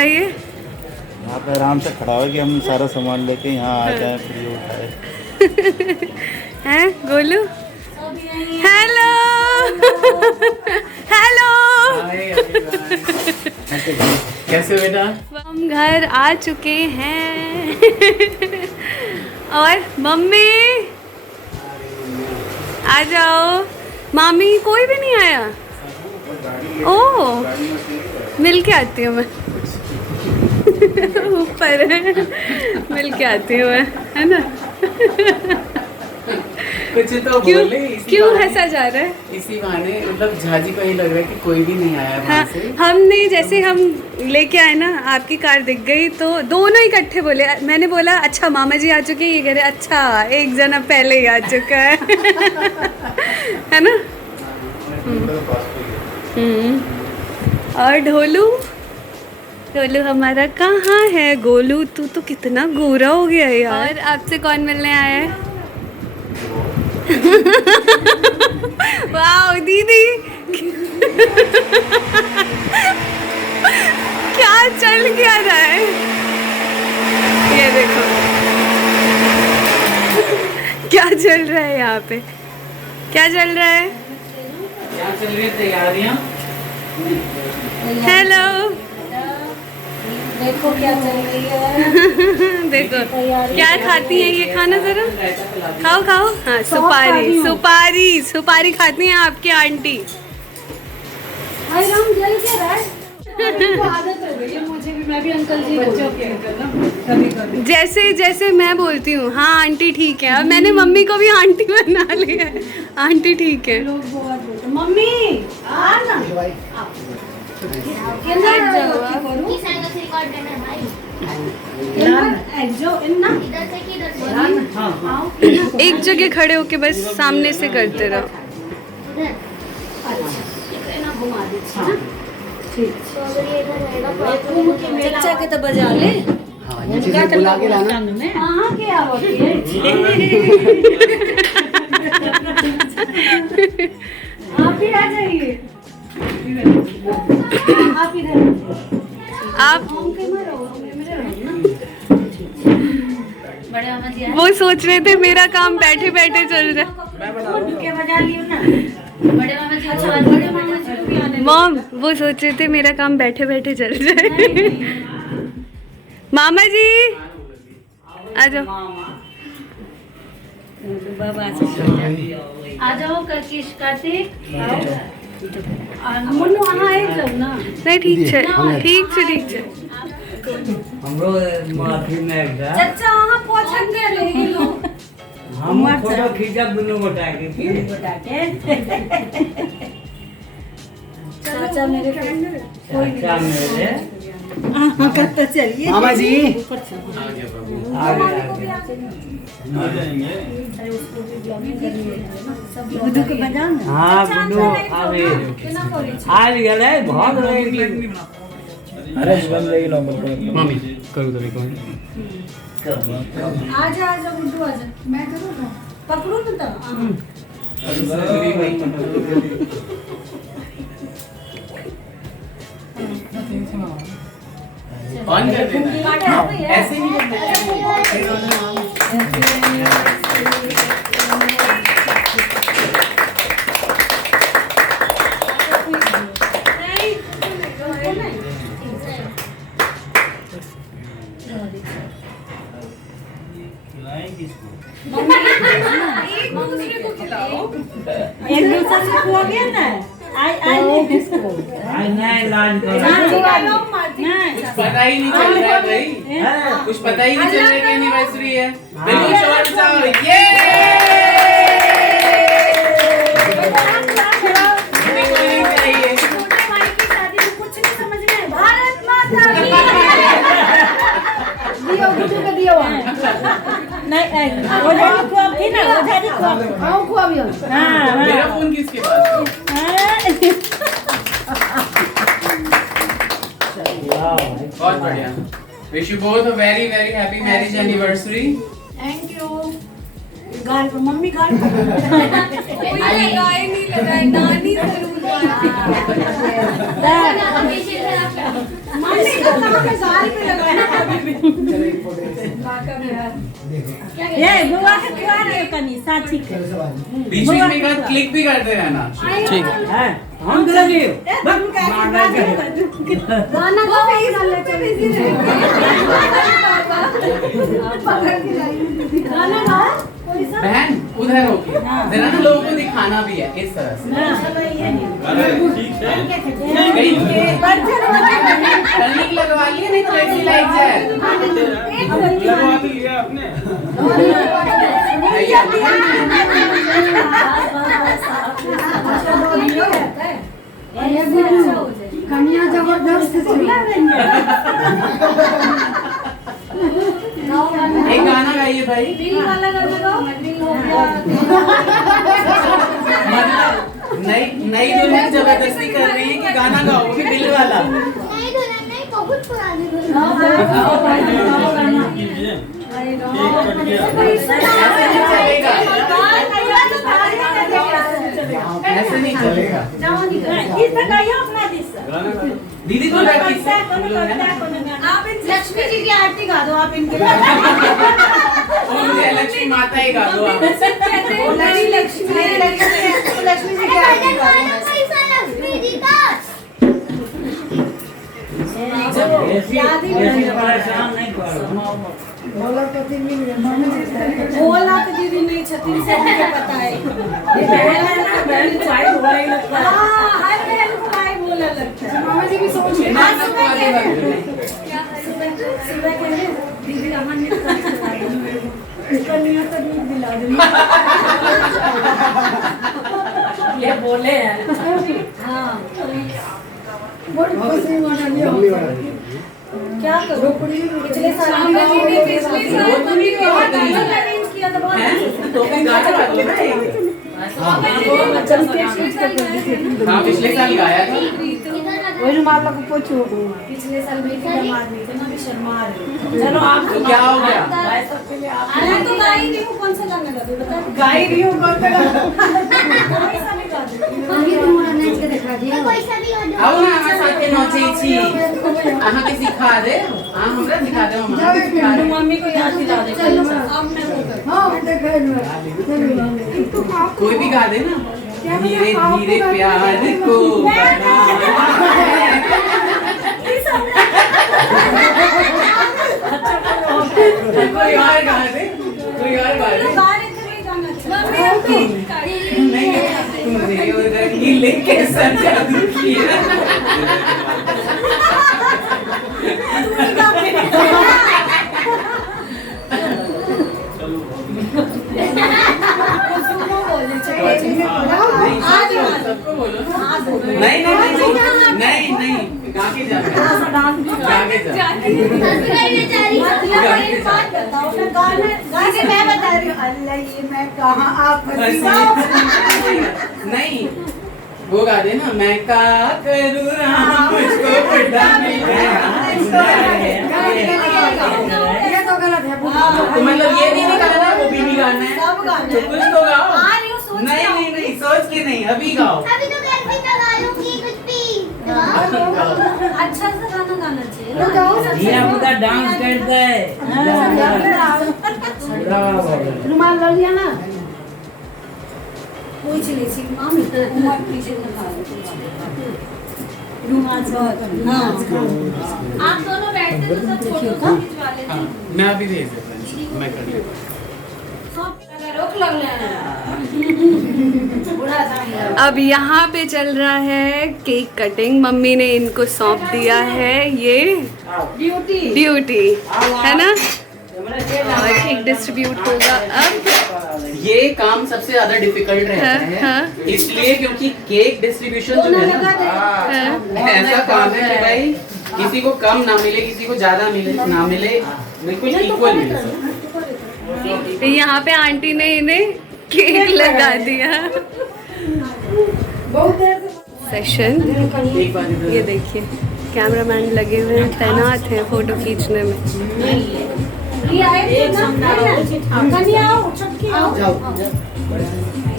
कहिए। यहाँ पे आराम से खड़ा हो कि हम सारा सामान लेके यहाँ आ जाए फिर ये उठाए। हैं गोलू? Hello hello. कैसे बेटा? हम घर आ चुके हैं। और मम्मी आ जाओ। मामी कोई भी नहीं आया? ओह मिल के आती हूँ मैं। ऊपर है, मिल के आती हूँ मैं, है ना? कुछ तो बोले। क्यों हंसा जा रहा है? इसी बहाने मतलब झाजी को ये लग रहा है कि कोई भी नहीं आया वहाँ से। हमने जैसे हम लेके आए ना, आपकी कार दिख गई तो दोनों इकट्ठे बोले। मैंने बोला अच्छा मामा जी आ चुके हैं, ये कह रहे अच्छा एक जना पहले ही आ चुका है। है ना? और ढोलू हमारा कहाँ है? गोलू तू तो कितना गोरा हो गया है यार। और आपसे कौन मिलने आया है? वाह दीदी। क्या चल क्या रहा है? ये देखो क्या चल रहा है यहाँ पे। क्या चल रहा है? क्या चल रही है तैयारियाँ? हेलो देखो क्या चल रही है। देखो क्या खाती हैं ये, खाना जरा खाओ। हाँ सुपारी खाती हैं आपकी आंटी। हाय राम जल के रहा है। आदत हो गई है मुझे भी, मैं भी अंकल जी बच्चों के अंकल ना कभी जैसे मैं बोलती हूँ हाँ आंटी ठीक है। अब मैंने मम्मी को भी आंटी बना लिया है। आंटी ठीक है। लोग बहुत बोलते मम्मी आ ना एक जगह खड़े होके बस सामने से करते रहो। चचा के तो बजा ले। क्या बुला के लाना क्या होती है? आप ही आ जाइए। आप इधर आप वो सोच रहे थे मेरा काम बैठे बैठे चल रहा है। मॉम वो सोच रहे थे मेरा काम बैठे बैठे चल रहा है। मामा जी आ जाओ। आ जाओ किस कार्तिक मुन्नू वहाँ आए जाओ ना। नहीं ठीक है ठीक है। हमरो माथी में एकटा चचा वहाँ पहुँच के ले लो। हम फोटो खींचब दुनू गोटा के की चाचा मेरे चाचा मेरे करते चलिए मामा जी आ जाएंगे। बुद्धू को बजाना। हाँ बुद्धू आ गए बहुत रहेगी। अरे बन रही नंबर मम्मी करो तो देखो आजा बुद्धू आजा। मैं करूँ ना पकड़ू ना तब। ऑन कर देना ऐसे ही एक दूसरे को खिलाओ। एक दूसरे से खिला गया ना। आई नहीं लान करो पता ही नहीं चल रहा है भाई। कुछ पता ही नहीं चल रहा है कि एनिवर्सरी है। बिल्कुल शोर मचाओ ये चाहिए। छोटे भाई की शादी में कुछ नहीं समझ में। भारत माता की दियो बुद्धू को दियो। नहीं ओझा जी को अब थी ना ओझा जी को हाँ को अभी हाँ मेरा फोन किसके पास है? बहुत बढ़िया। Wish you both a very very happy marriage anniversary. Thank you. गाल पर मम्मी गाल पर लगाए नहीं लगाए नानी जरूर मम्मी को ये बुआ के क्या रे कनी साथी के बीच बीच में एक बार क्लिक भी करते रहना। ठीक है हम लगे गाना गाओ गाना गाओ बहन उधर होगी जरा ना, लोगों को दिखाना भी है इस तरह से। टर्निंग लगवा लिए नहीं तो ऐसी लाइट जाए। लगवा तो लिया आपने। कन्या जबरदस्त एक गाना गाइए भाई। दिल वाला गाना गाओ। दिल हो गया मतलब नई दुल्हन जबरदस्ती कर रही है कि गाना गाओ, वो भी दिल वाला। नहीं दुल्हन नहीं, बहुत पुरानी दुल्हन। ऐसे नहीं चलेगा। दीदी तो लड़की से आप इन लक्ष्मी जी की आरती गा दो आप इनके मुझे लक्ष्मी माता ही गा दो आप। लक्ष्मी जी की आरती गा दो। पैसा लक्ष्मी जी का। परेशान नहीं करो। बोला तो दीदी नहीं छती से मुझे पता है। बहन को आई बोला ही लगता है। हर बहन को आई बोला लगता है। मामा जी भी सोच रहे हैं। सुबह कह रहे दीदी अमन ने इसका नियत तो दूध दिला दूंगी। ये बोले हैं। हाँ बहुत खुशी मनानी हो। क्या करो पिछले साल तो फिर गाना गा दो ना। हाँ पिछले साल गाया था। वही रुमाल को पोछो। पिछले साल भी बीमार नहीं थे ना, भी शर्मा रहे। चलो आप तो क्या हो गया? अरे तो गा ही रही हूँ, कौन सा गाना गा दूँ बता। गा ही रही हूँ, कौन सा गाना? कोई सा भी गा दूँ। पैसा भी हो जाए। आओ ना हमारे साथ के नौचे छी। आहा के सिखा दे। हाँ हमरा सिखा दे मम्मा। मम्मी को याद दिला दे। चलो अब मैं कोई भी गा दे ना। धीरे धीरे प्यार को बढ़ाना कोई और गा दे, कोई और गा दे। नहीं तुमने उधर ही लेके सर जादू किया। सबको बोलो। नहीं गा के जा। मैं बता रही हूँ। अल्लाह ये मैं कहाँ आप नहीं वो गा दे ना। मैं का करूँ राम मुझको बुढ़ा मिल गया। तो मतलब ये नहीं गाना ना, वो भी गाना है। तो कुछ तो गाओ। नहीं सोच के नहीं, अभी गाओ। अभी तो कैसे लगा लूंगी कुछ भी। अच्छा सा गाना गाना चाहिए। धीरा पूरा डांस करता है। रुमाल लो लिया ना। पूछ लीजिए मामी मत पीछे लगा रुमाल से। हाँ आप दोनों बैठते तो सब फोटो खिंचवा लेते। मैं अभी भेज देता हूँ, मैं कर लेता हूँ। रोक लग अब यहाँ पे चल रहा है केक कटिंग। मम्मी ने इनको सौंप दिया है ये ड्यूटी है ना, और केक डिस्ट्रीब्यूट होगा अब। ये काम सबसे ज्यादा डिफिकल्ट रहता है इसलिए क्योंकि केक डिस्ट्रीब्यूशन जो है ना ऐसा काम है कि भाई किसी को कम ना मिले, किसी को ज्यादा मिले ना मिले, बिल्कुल इक्वल मिले। यहाँ पे आंटी ने इन्हें केक लगा दिया। सेशन ये देखिए, कैमरामैन लगे हुए हैं, तैनात हैं फोटो खींचने में।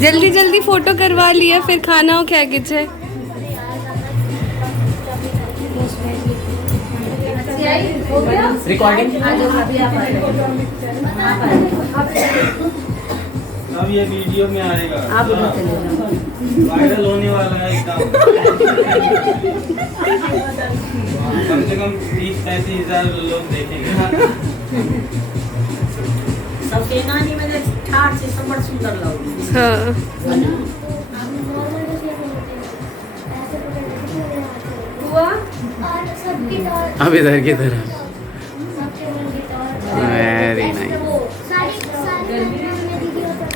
जल्दी जल्दी फोटो करवा लिया, फिर खाना हो क्या कुछ है। हो गया रिकॉर्डिंग अभी आप अब ये वीडियो में आएगा। आप उधर चले जाओ। वायरल होने वाला है एकदम। कम से कम 30-35 हज़ार लोग देखेंगे। सबसे नानी मैंने ठाट से समझ सुंदर लगती हाँ हुआ और सबकी तौर अब इधर की तरफ सबके मन की तौर वेरी नाइस। सारी सारी दीदी और सब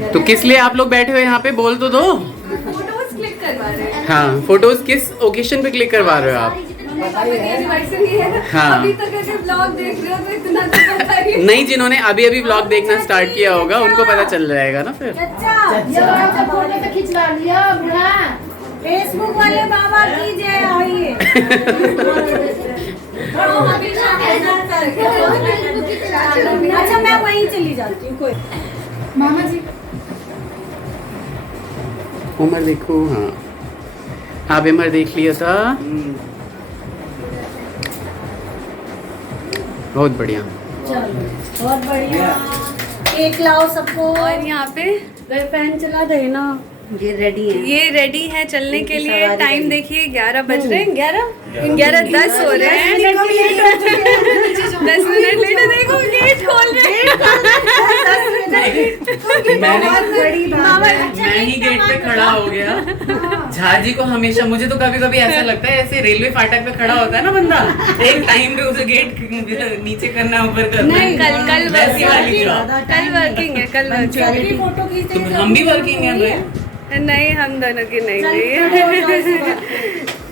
कुछ तो किस लिए आप लोग बैठे हुए यहाँ पे, बोल तो दो। फोटोज क्लिक करवा रहे हैं। हाँ, फोटोज किस ओकेशन पे क्लिक करवा रहे हो आप? एनिवर्सरी है। हाँ। अभी तक ऐसे ब्लॉग देख रहे हो तो इतना तो पता ही है। नहीं, जिन्होंने अभी अभी व्लॉग देखना स्टार्ट किया होगा उनको पता चल जाएगा ना फिर। फोटो तो खिंचवा लिया बुढ़ा। फेसबुक वाले बाबा की जय आइए। अच्छा मैं वहीं चली जाती हूँ कोई मामा जी। उमर देखो। हाँ, आप उमर देख लिया था। बहुत बढ़िया। चलो बहुत बढ़िया। केक लाओ सबको। और यहाँ पे फैन चला देना। ये रेडी है। ये रेडी है चलने के लिए। टाइम देखिए 11 बज रहे हैं। 11:10 हो रहे हैं। 10 मिनट लेट। देखो गेट खोल रहे हैं। मैं ही गेट पे खड़ा हो गया। झाजी को हमेशा, मुझे तो कभी कभी ऐसा लगता है ऐसे रेलवे फाटक पे खड़ा होता है ना बंदा, एक टाइम पे उसे गेट नीचे करना ऊपर करना। नहीं, कल वैसी वाली job। वर्किंग है। कल वर्किंग फोटो खींचते तो हम भी वर्किंग है भाई। नहीं, हम दोनों की नहीं हुई।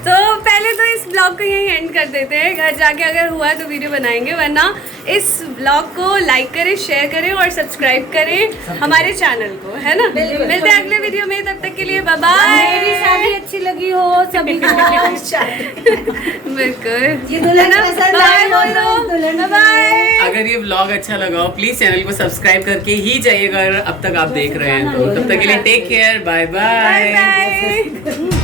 तो पहले तो इस ब्लॉग को यहीं एंड कर देते हैं। घर जाके अगर हुआ तो वीडियो बनाएंगे, वरना इस ब्लॉग को लाइक करें, शेयर करें और सब्सक्राइब करें हमारे चैनल को, है ना। मिलते हैं अगले वीडियो में, तब तक के लिए बाय बाय। मेरी शादी अच्छी लगी हो सभी को। बिल्कुल, ये दुल्हन है ना? पसंद बाय आई हो बोल दो। तो दुल्हन बाय। अगर ये व्लॉग अच्छा लगा हो प्लीज चैनल को सब्सक्राइब करके ही जाइएगा, अगर अब तक आप देख रहे हैं तो। तब तक के लिए take care, bye bye bye. Bye.